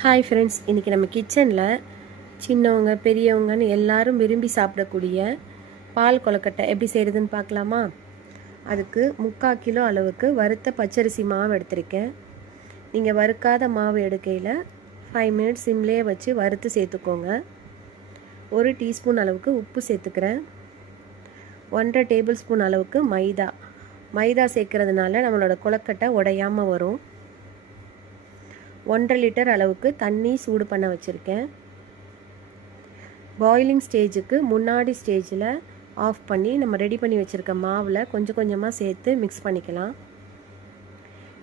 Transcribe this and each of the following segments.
Hi friends, இன்றைக்கி நம்ம கிச்சனில் சின்னவங்க பெரியவங்கன்னு எல்லாரும் விரும்பி சாப்பிடக்கூடிய பால் கொழுக்கட்டை எப்படி செய்கிறதுன்னு பார்க்கலாமா? அதுக்கு 3/4 கிலோ அளவுக்கு வறுத்த பச்சரிசி மாவு எடுத்திருக்கேன். நீங்கள் வறுக்காத மாவு எடுக்கையில் 5 மினிட்ஸ் சிம்லேயே வச்சு வறுத்து சேர்த்துக்கோங்க. 1 டீஸ்பூன் அளவுக்கு உப்பு சேர்த்துக்கிறேன். 1.5 டேபிள் ஸ்பூன் அளவுக்கு மைதா சேர்க்கறதுனால நம்மளோட கொழுக்கட்டை உடையாமல் வரும். 1.5 லிட்டர் அளவுக்கு தண்ணி சூடு பண்ண வச்சுருக்கேன். பாயிலிங் ஸ்டேஜுக்கு முன்னாடி ஸ்டேஜில் ஆஃப் பண்ணி நம்ம ரெடி பண்ணி வச்சுருக்க மாவில் கொஞ்சம் கொஞ்சமாக சேர்த்து மிக்ஸ் பண்ணிக்கலாம்.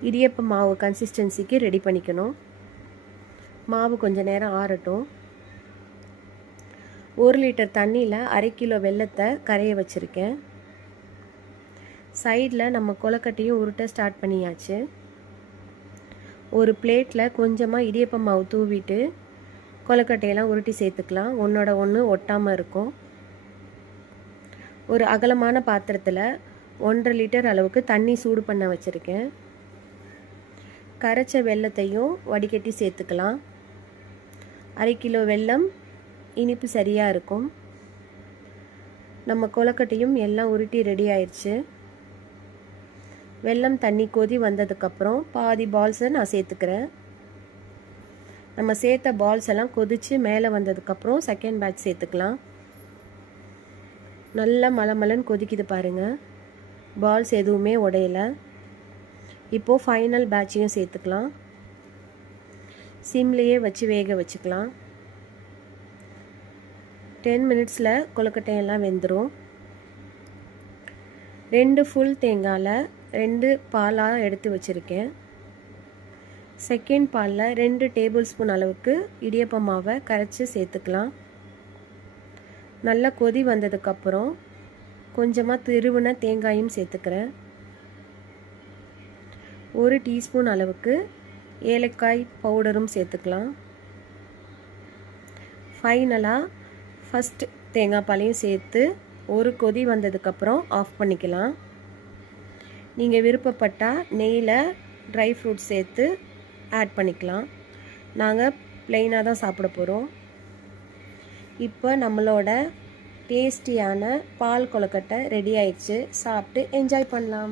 இடியப்ப மாவு கன்சிஸ்டன்சிக்கு ரெடி பண்ணிக்கணும். மாவு கொஞ்சம் நேரம் ஆறட்டும். 1 லிட்டர் தண்ணியில் 1/2 கிலோ வெல்லத்தை கரைய வச்சுருக்கேன். சைடில் நம்ம கொழுக்கட்டையும் உருட்ட ஸ்டார்ட் பண்ணியாச்சு. ஒரு பிளேட்டில் கொஞ்சமாக இடியப்ப மாவு தூவிட்டு கொழுக்கட்டையெல்லாம் உருட்டி சேர்த்துக்கலாம். ஒன்றோட ஒன்று ஒட்டாமல் இருக்கும். ஒரு அகலமான பாத்திரத்தில் 1.5 லிட்டர் அளவுக்கு தண்ணி சூடு பண்ண வச்சுருக்கேன். கரைச்ச வெல்லத்தையும் வடிகட்டி சேர்த்துக்கலாம். 1/2 கிலோ வெல்லம் இனிப்பு சரியாக இருக்கும். நம்ம கொழுக்கட்டையும் எல்லாம் உருட்டி ரெடி ஆயிடுச்சு. வெல்லம் தண்ணி கொதி வந்ததுக்கப்புறம் பாதி பால்ஸை நான் சேர்த்துக்கிறேன். நம்ம சேர்த்த பால்ஸ் எல்லாம் கொதித்து மேலே வந்ததுக்கப்புறம் செகண்ட் பேட்ச் சேர்த்துக்கலாம். நல்லா மலமலன்னு கொதிக்குது பாருங்கள். பால்ஸ் எதுவுமே உடையலை. இப்போது ஃபைனல் பேட்சையும் சேர்த்துக்கலாம். சிம்லேயே வச்சு வேக வச்சுக்கலாம். 10 மினிட்ஸில் கொழுக்கட்டையெல்லாம் வெந்துடும். 2 ஃபுல் தேங்காயில் 2 பாலாக எடுத்து வச்சுருக்கேன். செகண்ட் பாலில் 2 டேபிள் ஸ்பூன் அளவுக்கு இடியப்ப மாவை கரைச்சி சேர்த்துக்கலாம். நல்லா கொதி வந்ததுக்கப்புறம் கொஞ்சமாக திருவின தேங்காயும் சேர்த்துக்கிறேன். 1 டீஸ்பூன் அளவுக்கு ஏலக்காய் பவுடரும் சேர்த்துக்கலாம். ஃபைனலாக ஃபஸ்ட் தேங்காய் பாலையும் சேர்த்து ஒரு கொதி வந்ததுக்கப்புறம் ஆஃப் பண்ணிக்கலாம். நீங்கள் விருப்பப்பட்டால் நெய்யில் ட்ரை ஃப்ரூட்ஸ் சேர்த்து ஆட் பண்ணிக்கலாம். நாங்கள் ப்ளெயினாக தான் சாப்பிட போகிறோம். இப்போ நம்மளோட டேஸ்டியான பால் கொழுக்கட்டை ரெடி ஆயிடுச்சு. சாப்பிட்டு என்ஜாய் பண்ணலாம்.